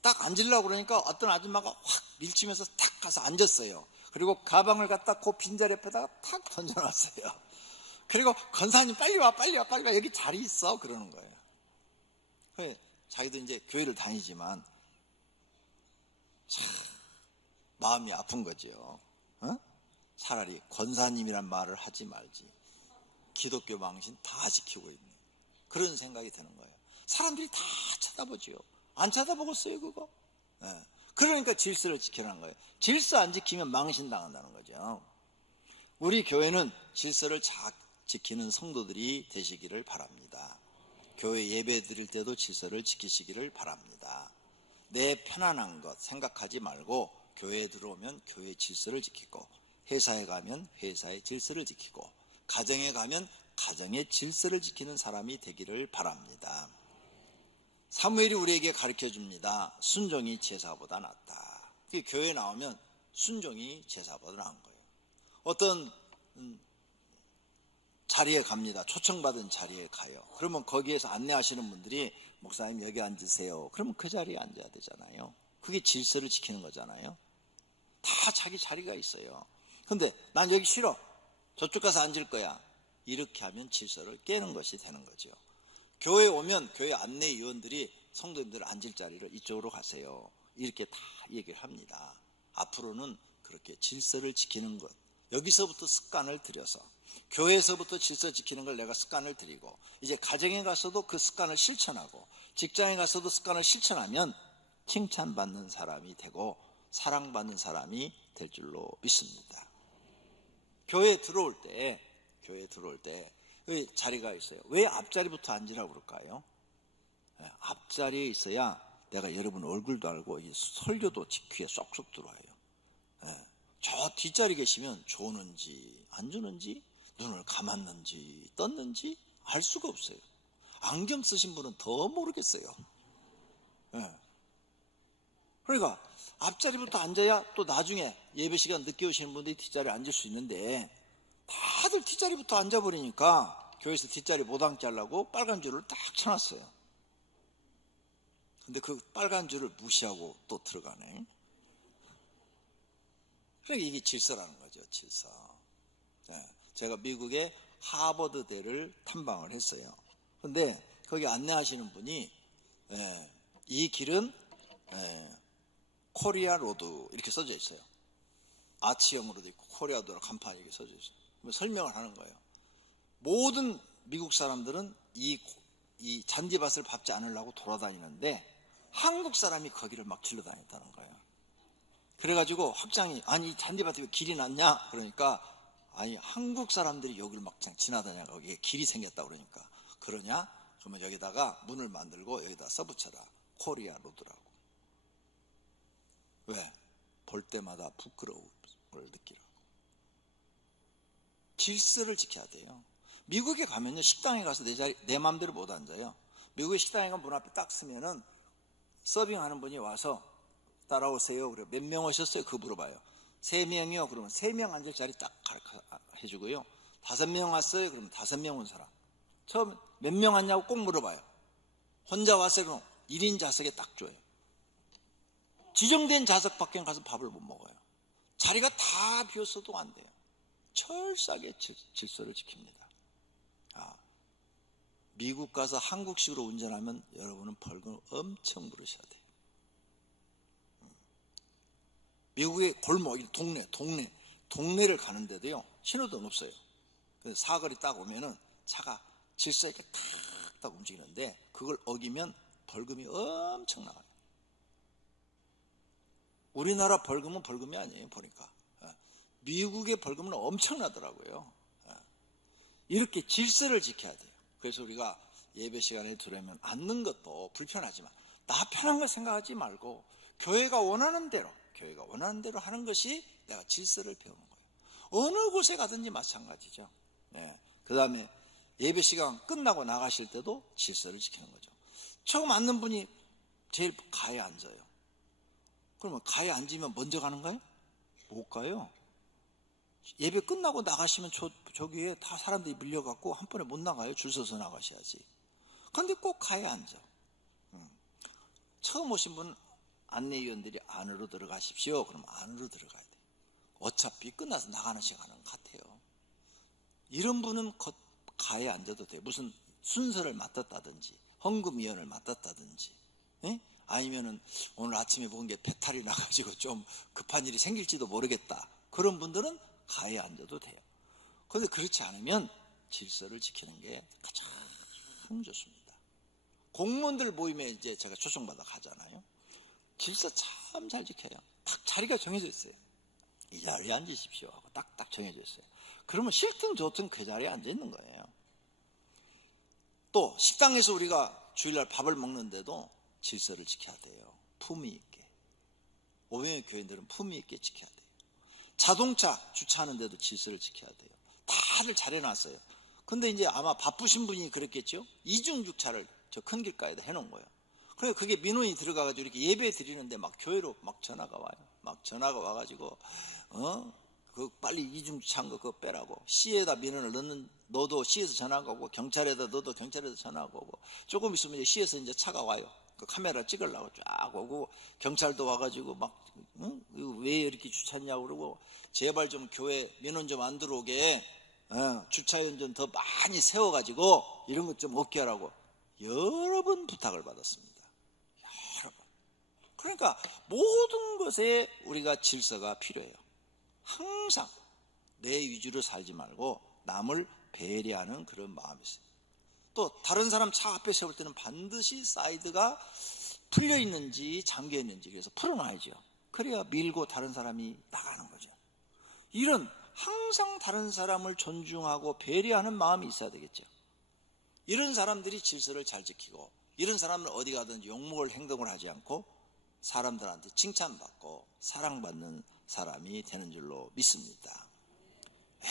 딱 앉으려고 그러니까 어떤 아줌마가 확 밀치면서 탁 가서 앉았어요. 그리고 가방을 갖다 그 빈자리 옆에다가 탁 던져놨어요. 그리고 권사님 빨리 와 여기 자리 있어 그러는 거예요. 자기도 이제 교회를 다니지만 참 마음이 아픈 거죠. 차라리 권사님이란 말을 하지 말지. 기독교 망신 다 지키고 있네. 그런 생각이 드는 거예요. 사람들이 다 쳐다보지요. 안 쳐다보겠어요 그거? 그러니까 질서를 지키라는 거예요. 질서 안 지키면 망신당한다는 거죠. 우리 교회는 질서를 잘 지키는 성도들이 되시기를 바랍니다. 교회 예배 드릴 때도 질서를 지키시기를 바랍니다. 내 편안한 것 생각하지 말고 교회에 들어오면 교회 질서를 지키고, 회사에 가면 회사의 질서를 지키고, 가정에 가면 가정의 질서를 지키는 사람이 되기를 바랍니다. 사무엘이 우리에게 가르쳐줍니다. 순종이 제사보다 낫다. 교회 나오면 순종이 제사보다 나은 거예요. 어떤 자리에 갑니다. 초청받은 자리에 가요. 그러면 거기에서 안내하시는 분들이 목사님 여기 앉으세요. 그러면 그 자리에 앉아야 되잖아요. 그게 질서를 지키는 거잖아요. 다 자기 자리가 있어요. 근데 난 여기 싫어. 저쪽 가서 앉을 거야. 이렇게 하면 질서를 깨는 것이 되는 거죠. 교회에 오면 교회 안내위원들이 성도님들 앉을 자리를 이쪽으로 가세요. 이렇게 다 얘기를 합니다. 앞으로는 그렇게 질서를 지키는 것, 여기서부터 습관을 들여서 교회에서부터 질서 지키는 걸 내가 습관을 들이고 이제 가정에 가서도 그 습관을 실천하고 직장에 가서도 습관을 실천하면 칭찬받는 사람이 되고 사랑받는 사람이 될 줄로 믿습니다. 교회에 들어올 때 여기 자리가 있어요. 왜 앞자리부터 앉으라고 그럴까요? 앞자리에 있어야 내가 여러분 얼굴도 알고 이 설교도 귀에 쏙쏙 들어와요. 저 뒷자리 계시면 좋는지 안 좋은지 눈을 감았는지 떴는지 알 수가 없어요. 안경 쓰신 분은 더 모르겠어요. 그러니까 앞자리부터 앉아야 또 나중에 예배 시간 늦게 오시는 분들이 뒷자리에 앉을 수 있는데 다들 뒷자리부터 앉아버리니까 교회에서 뒷자리 못 앉게 하려고 빨간 줄을 딱 쳐놨어요. 근데 그 빨간 줄을 무시하고 또 들어가네. 그러니까 이게 질서라는 거죠. 질서. 제가 미국의 하버드대를 탐방을 했어요. 근데 거기 안내하시는 분이 이 길은 코리아 로드 이렇게 써져 있어요. 아치형으로도 있고 코리아 로드라고 간판이 이렇게 써져 있어요. 설명을 하는 거예요. 모든 미국 사람들은 이 잔디밭을 밟지 않으려고 돌아다니는데 한국 사람이 거기를 막 길러 다녔다는 거예요. 그래가지고 학장이 아니 잔디밭에 왜 길이 났냐? 그러니까 아니 한국 사람들이 여기를 막 지나다녀가 여기에 길이 생겼다 그러니까 그러냐? 그러면 여기다가 문을 만들고 여기다 써붙여라. 코리아 로드라고. 왜? 볼 때마다 부끄러움을 느끼라고. 질서를 지켜야 돼요. 미국에 가면요 식당에 가서 내 맘대로 못 앉아요. 미국의 식당에 가면 문 앞에 딱 쓰면은 서빙하는 분이 와서 따라오세요. 그래 몇 명 오셨어요? 그거 물어봐요. 3명이요. 그러면 3명 앉을 자리 딱 해주고요. 5명 왔어요. 그러면 5명 온 사람. 처음 몇 명 왔냐고 꼭 물어봐요. 혼자 왔어요. 그럼 1인 좌석에 딱 줘요. 지정된 좌석 밖에 가서 밥을 못 먹어요. 자리가 다 비었어도 안 돼요. 철저하게 질서를 지킵니다. 미국 가서 한국식으로 운전하면 여러분은 벌금 엄청 물으셔야 돼요. 미국의 골목, 동네를 가는데도요 신호등 없어요. 그래서 사거리 딱 오면은 차가 질서 있게 탁탁 움직이는데 그걸 어기면 벌금이 엄청 나와요. 우리나라 벌금은 벌금이 아니에요. 보니까 미국의 벌금은 엄청나더라고요. 이렇게 질서를 지켜야 돼요. 그래서 우리가 예배 시간에 들어오면 앉는 것도 불편하지만 나 편한 걸 생각하지 말고 교회가 원하는 대로 하는 것이 내가 질서를 배우는 거예요. 어느 곳에 가든지 마찬가지죠. 그 다음에 예배 시간 끝나고 나가실 때도 질서를 지키는 거죠. 처음 앉는 분이 제일 가에 앉아요. 그러면 가에 앉으면 먼저 가는가요? 못 가요. 예배 끝나고 나가시면 저기에 다 사람들이 밀려갖고 한 번에 못 나가요. 줄 서서 나가셔야지. 그런데 꼭 가에 앉아. 처음 오신 분 안내위원들이 안으로 들어가십시오. 그럼 안으로 들어가야 돼요. 어차피 끝나서 나가는 시간은 같아요. 이런 분은 가에 앉아도 돼요. 무슨 순서를 맡았다든지 헌금위원을 맡았다든지 아니면은 오늘 아침에 본 게 배탈이 나가지고 좀 급한 일이 생길지도 모르겠다. 그런 분들은 가에 앉아도 돼요. 그런데 그렇지 않으면 질서를 지키는 게 가장 좋습니다. 공무원들 모임에 이제 제가 초청받아 가잖아요. 질서 참 잘 지켜요. 딱 자리가 정해져 있어요. 이 자리에 앉으십시오 하고 딱딱 정해져 있어요. 그러면 싫든 좋든 그 자리에 앉아 있는 거예요. 또 식당에서 우리가 주일날 밥을 먹는데도 질서를 지켜야 돼요. 품위 있게. 오병의 교인들은 품위 있게 지켜야 돼요. 자동차 주차하는데도 질서를 지켜야 돼요. 다들 잘 해놨어요. 근데 이제 아마 바쁘신 분이 그랬겠죠. 이중 주차를 저 큰 길가에다 해놓은 거예요. 그래서 그게 민원이 들어가가지고 이렇게 예배 드리는데 막 교회로 막 전화가 와요. 막 전화가 와가지고 그 빨리 이중주차한 거 그거 빼라고, C에다 민원을 너도 C에서 전화가 오고, 경찰에다 너도 경찰에서 전화가 오고, 조금 있으면 이제 C에서 이제 차가 와요. 그 카메라 찍으려고 쫙 오고, 경찰도 와가지고 막 이거 왜 이렇게 주차했냐고 그러고, 제발 좀 교회 민원 좀 안 들어오게 주차위원 좀 더 많이 세워가지고 이런 것 좀 없게 하라고 여러 번 부탁을 받았습니다. 여러 번. 그러니까 모든 것에 우리가 질서가 필요해요. 항상 내 위주로 살지 말고 남을 배려하는 그런 마음이 있어요. 또 다른 사람 차 앞에 세울 때는 반드시 사이드가 풀려 있는지 잠겨 있는지 그래서 풀어놔야죠. 그래야 밀고 다른 사람이 나가는 거죠. 이런 항상 다른 사람을 존중하고 배려하는 마음이 있어야 되겠죠. 이런 사람들이 질서를 잘 지키고, 이런 사람은 어디 가든지 욕먹을 행동을 하지 않고 사람들한테 칭찬받고 사랑받는 사람이 되는 줄로 믿습니다.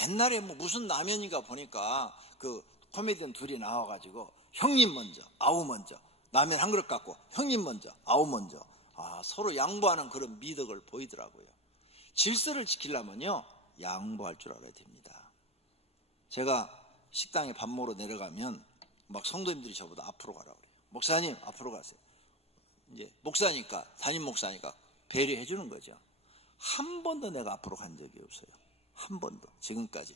옛날에 뭐 무슨 라면인가 보니까 그 코미디언 둘이 나와가지고 형님 먼저 아우 먼저, 라면 한 그릇 갖고 형님 먼저 아우 먼저, 서로 양보하는 그런 미덕을 보이더라고요. 질서를 지키려면요 양보할 줄 알아야 됩니다. 제가 식당에 밥 먹으러 내려가면 막 성도님들이 저보다 앞으로 가라고 그래요. 목사님 앞으로 가세요. 이제 목사니까, 담임 목사니까 배려해 주는 거죠. 한 번도 내가 앞으로 간 적이 없어요. 한 번도, 지금까지.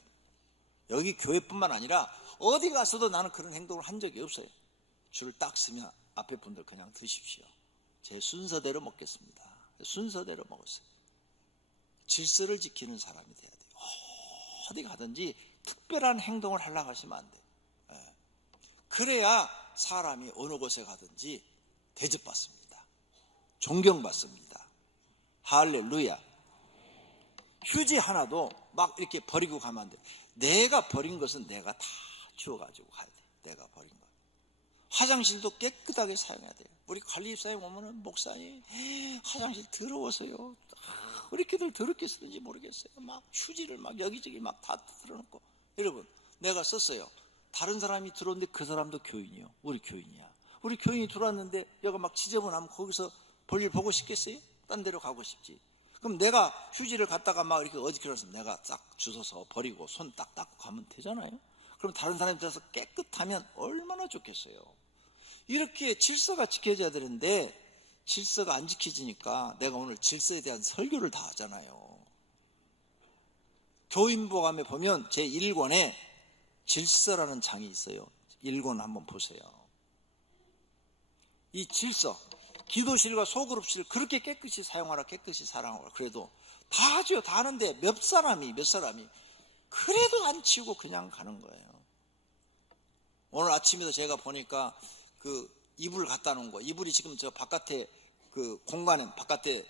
여기 교회뿐만 아니라 어디 가서도 나는 그런 행동을 한 적이 없어요. 줄을 딱 서면 앞에 분들 그냥 드십시오. 제 순서대로 먹겠습니다. 순서대로 먹었어요. 질서를 지키는 사람이 돼야 돼요. 어디 가든지 특별한 행동을 하려고 하시면 안 돼요. 그래야 사람이 어느 곳에 가든지 대접받습니다. 존경받습니다. 할렐루야. 휴지 하나도 막 이렇게 버리고 가면 안 돼. 내가 버린 것은 내가 다 주워가지고 가야 돼. 내가 버린 것. 화장실도 깨끗하게 사용해야 돼요. 우리 관리입사에 오면은 목사님 화장실 더러워서요. 왜 이렇게들 더럽게 쓰는지 모르겠어요. 막 휴지를 막 여기저기 막 다 틀어놓고. 여러분, 내가 썼어요. 다른 사람이 들어오는데 그 사람도 교인이요. 우리 교인이야. 우리 교인이 들어왔는데 여가 막 지저분하면 거기서 볼일 보고 싶겠어요? 딴 데로 가고 싶지. 그럼 내가 휴지를 갖다가 막 이렇게 어지럽혀서 내가 딱 주워서 버리고 손 딱 닦고 가면 되잖아요. 그럼 다른 사람이 들어서 깨끗하면 얼마나 좋겠어요. 이렇게 질서가 지켜져야 되는데 질서가 안 지켜지니까 내가 오늘 질서에 대한 설교를 다 하잖아요. 교인복음에 보면 제1권에 질서라는 장이 있어요. 1권 한번 보세요. 이 질서, 기도실과 소그룹실 그렇게 깨끗이 사용하라, 깨끗이 사랑하라. 그래도 다 하죠. 다 하는데 몇 사람이 그래도 안 치우고 그냥 가는 거예요. 오늘 아침에도 제가 보니까 그 이불 갖다 놓은 거, 이불이 지금 저 바깥에 그 공간에, 바깥에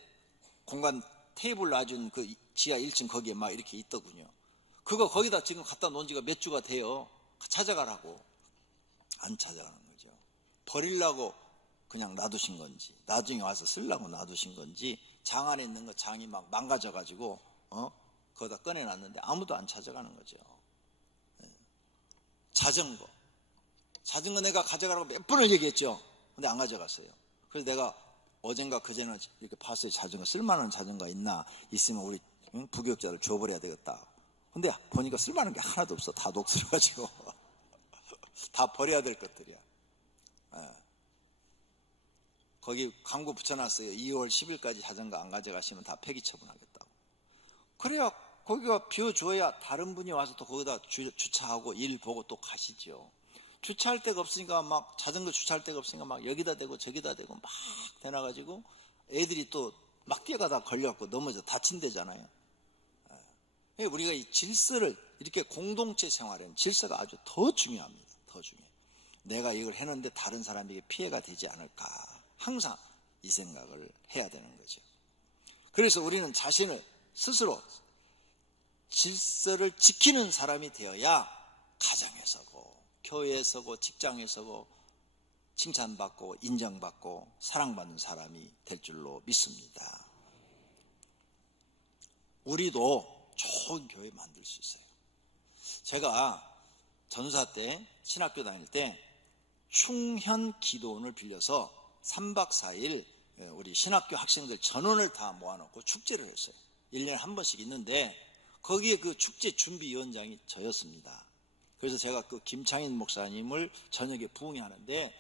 공간 테이블 놔준 그 지하 1층 거기에 막 이렇게 있더군요. 그거 거기다 지금 갖다 놓은 지가 몇 주가 돼요. 찾아가라고. 안 찾아가는 거죠. 버리려고 그냥 놔두신 건지, 나중에 와서 쓰려고 놔두신 건지, 장 안에 있는 거 장이 막 망가져가지고 거기다 꺼내놨는데 아무도 안 찾아가는 거죠. 자전거 내가 가져가라고 몇 번을 얘기했죠. 근데 안 가져갔어요. 그래서 내가 어젠가 그제는 이렇게 봤어요. 자전거, 쓸만한 자전거 있으면 우리 부교육자를 줘버려야 되겠다. 근데 보니까 쓸만한 게 하나도 없어. 다 녹슬어가지고 다 버려야 될 것들이야. 거기 광고 붙여놨어요. 2월 10일까지 자전거 안 가져가시면 다 폐기 처분하겠다고. 그래야 거기가 비워줘야 다른 분이 와서 또 거기다 주차하고 일 보고 또 가시죠. 주차할 데가 없으니까 막 자전거 주차할 데가 없으니까 막 여기다 대고 저기다 대고 막 대놔가지고 애들이 또 막 뛰어가다 걸려갖고 넘어져 다친대잖아요. 우리가 이 질서를, 이렇게 공동체 생활에는 질서가 아주 더 중요합니다. 더 중요해요. 내가 이걸 했는데 다른 사람에게 피해가 되지 않을까, 항상 이 생각을 해야 되는 거죠. 그래서 우리는 자신을 스스로 질서를 지키는 사람이 되어야 가정에서고 교회에서고 직장에서고 칭찬받고 인정받고 사랑받는 사람이 될 줄로 믿습니다. 우리도 좋은 교회 만들 수 있어요. 제가 전사 때, 신학교 다닐 때 충현 기도원을 빌려서 3박 4일 우리 신학교 학생들 전원을 다 모아놓고 축제를 했어요. 1년에 한 번씩 있는데 거기에 그 축제 준비위원장이 저였습니다. 그래서 제가 그 김창인 목사님을 저녁에 부흥회하는데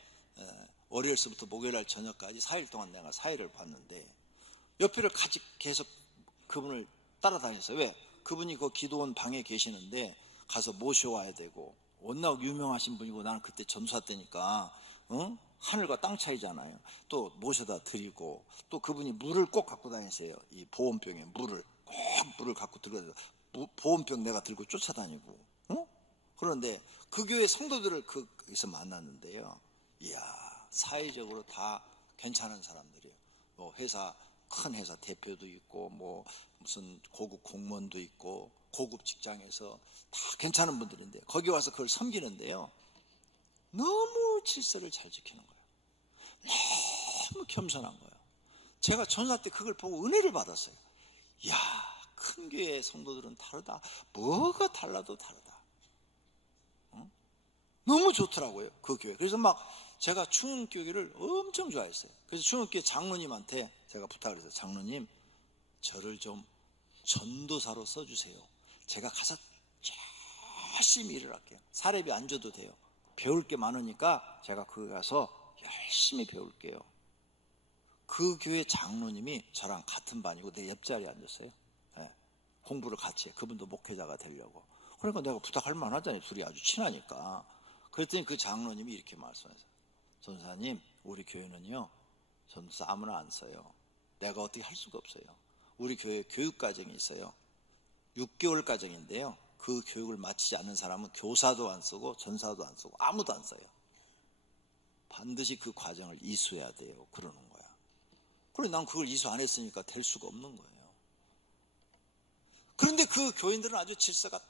월요일서부터 목요일날 저녁까지 4일 동안 내가 사회를 봤는데 옆에를 같이 계속 그분을 따라다녔어요. 왜? 그분이 그 기도원 방에 계시는데 가서 모셔와야 되고 워낙 유명하신 분이고 나는 그때 전사 때니까 하늘과 땅 차이잖아요. 또 모셔다 드리고 또 그분이 물을 꼭 갖고 다니세요. 이 보온병에 물을 갖고 들고 보온병 내가 들고 쫓아다니고 그런데 그 교회 성도들을 거기서 만났는데요. 이야, 사회적으로 다 괜찮은 사람들이에요. 뭐 큰 회사 대표도 있고 뭐 무슨 고급 공무원도 있고 고급 직장에서 다 괜찮은 분들인데 거기 와서 그걸 섬기는데요. 너무 질서를 잘 지키는 거예요. 너무 겸손한 거예요. 제가 전사 때 그걸 보고 은혜를 받았어요. 이야, 큰 교회 성도들은 다르다. 뭐가 달라도 다르다. 너무 좋더라고요, 그 교회. 그래서 막 제가 충흥교회를 엄청 좋아했어요. 그래서 충흥교회 장로님한테 제가 부탁을 했어요. 장로님, 저를 좀 전도사로 써주세요. 제가 가서 열심히 일을 할게요. 사례비 안 줘도 돼요. 배울 게 많으니까 제가 거기 가서 열심히 배울게요. 그 교회 장로님이 저랑 같은 반이고 내 옆자리에 앉았어요. 네. 공부를 같이 해. 그분도 목회자가 되려고. 그러니까 내가 부탁할 만하잖아요. 둘이 아주 친하니까. 그랬더니 그 장로님이 이렇게 말씀하셨어요. 전사님, 우리 교회는요 전도사 아무나 안 써요. 내가 어떻게 할 수가 없어요. 우리 교회 교육과정이 있어요. 6개월 과정인데요, 그 교육을 마치지 않는 사람은 교사도 안 쓰고 전사도 안 쓰고 아무도 안 써요. 반드시 그 과정을 이수해야 돼요. 그러는 거야. 그래, 난 그걸 이수 안 했으니까 될 수가 없는 거예요. 그런데 그 교인들은 아주 질서가 탁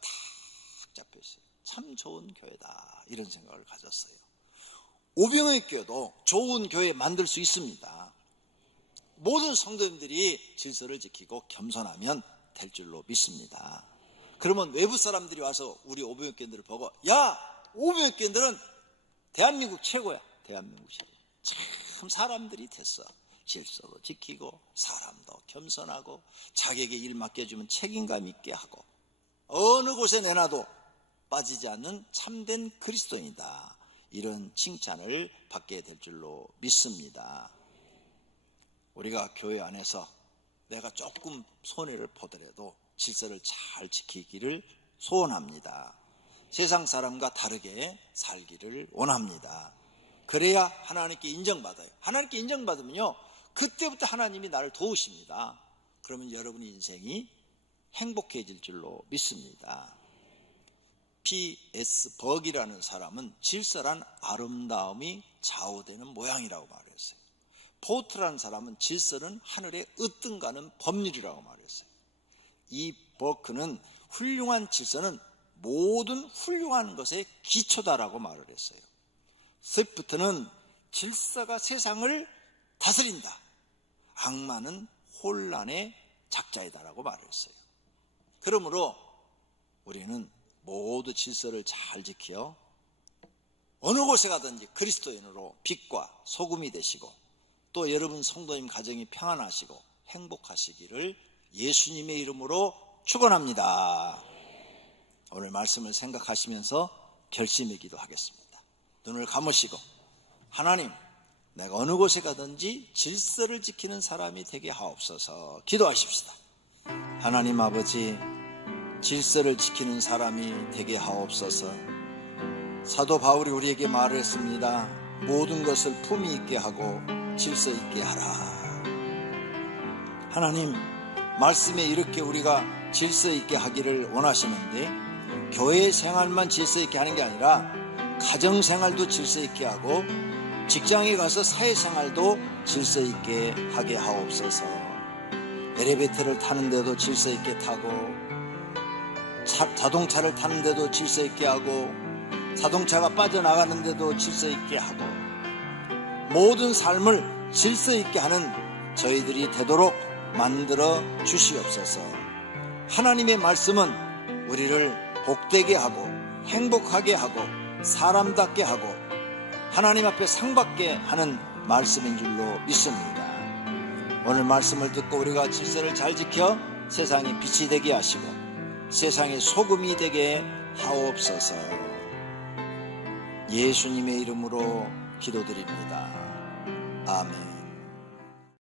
잡혀 있어요. 참 좋은 교회다, 이런 생각을 가졌어요. 오병의 교회도 좋은 교회 만들 수 있습니다. 모든 성도님들이 질서를 지키고 겸손하면 될 줄로 믿습니다. 그러면 외부 사람들이 와서 우리 오병의 교인들을 보고, 야, 오병의 교인들은 대한민국 최고야. 대한민국 최고. 참 사람들이 됐어. 질서도 지키고 사람도 겸손하고 자기에게 일 맡겨주면 책임감 있게 하고 어느 곳에 내놔도 빠지지 않는 참된 그리스도인이다, 이런 칭찬을 받게 될 줄로 믿습니다. 우리가 교회 안에서 내가 조금 손해를 보더라도 질서를 잘 지키기를 소원합니다. 세상 사람과 다르게 살기를 원합니다. 그래야 하나님께 인정받아요. 하나님께 인정받으면요, 그때부터 하나님이 나를 도우십니다. 그러면 여러분의 인생이 행복해질 줄로 믿습니다. P.S. 버기라는 사람은 질서란 아름다움이 좌우되는 모양이라고 말했어요. 포트라는 사람은 질서는 하늘의 으뜸가는 법률이라고 말했어요. 이 버크는 훌륭한 질서는 모든 훌륭한 것의 기초다라고 말을 했어요. 스위프트는 질서가 세상을 다스린다, 악마는 혼란의 작자이다라고 말을 했어요. 그러므로 우리는 모두 질서를 잘 지켜 어느 곳에 가든지 그리스도인으로 빛과 소금이 되시고 또 여러분 성도님 가정이 평안하시고 행복하시기를 예수님의 이름으로 축원합니다. 오늘 말씀을 생각하시면서 결심의 기도하겠습니다. 눈을 감으시고, 하나님, 내가 어느 곳에 가든지 질서를 지키는 사람이 되게 하옵소서. 기도하십시다. 하나님 아버지, 질서를 지키는 사람이 되게 하옵소서. 사도 바울이 우리에게 말을 했습니다. 모든 것을 품위 있게 하고 질서 있게 하라. 하나님, 말씀에 이렇게 우리가 질서 있게 하기를 원하시는데 교회 생활만 질서 있게 하는 게 아니라 가정 생활도 질서 있게 하고 직장에 가서 사회생활도 질서 있게 하게 하옵소서. 엘리베이터를 타는데도 질서 있게 타고 자동차를 타는데도 질서 있게 하고 자동차가 빠져나가는데도 질서 있게 하고 모든 삶을 질서 있게 하는 저희들이 되도록 만들어 주시옵소서. 하나님의 말씀은 우리를 복되게 하고 행복하게 하고 사람답게 하고 하나님 앞에 상받게 하는 말씀인 줄로 믿습니다. 오늘 말씀을 듣고 우리가 질서를 잘 지켜 세상의 빛이 되게 하시고 세상의 소금이 되게 하옵소서. 예수님의 이름으로 기도드립니다. 아멘.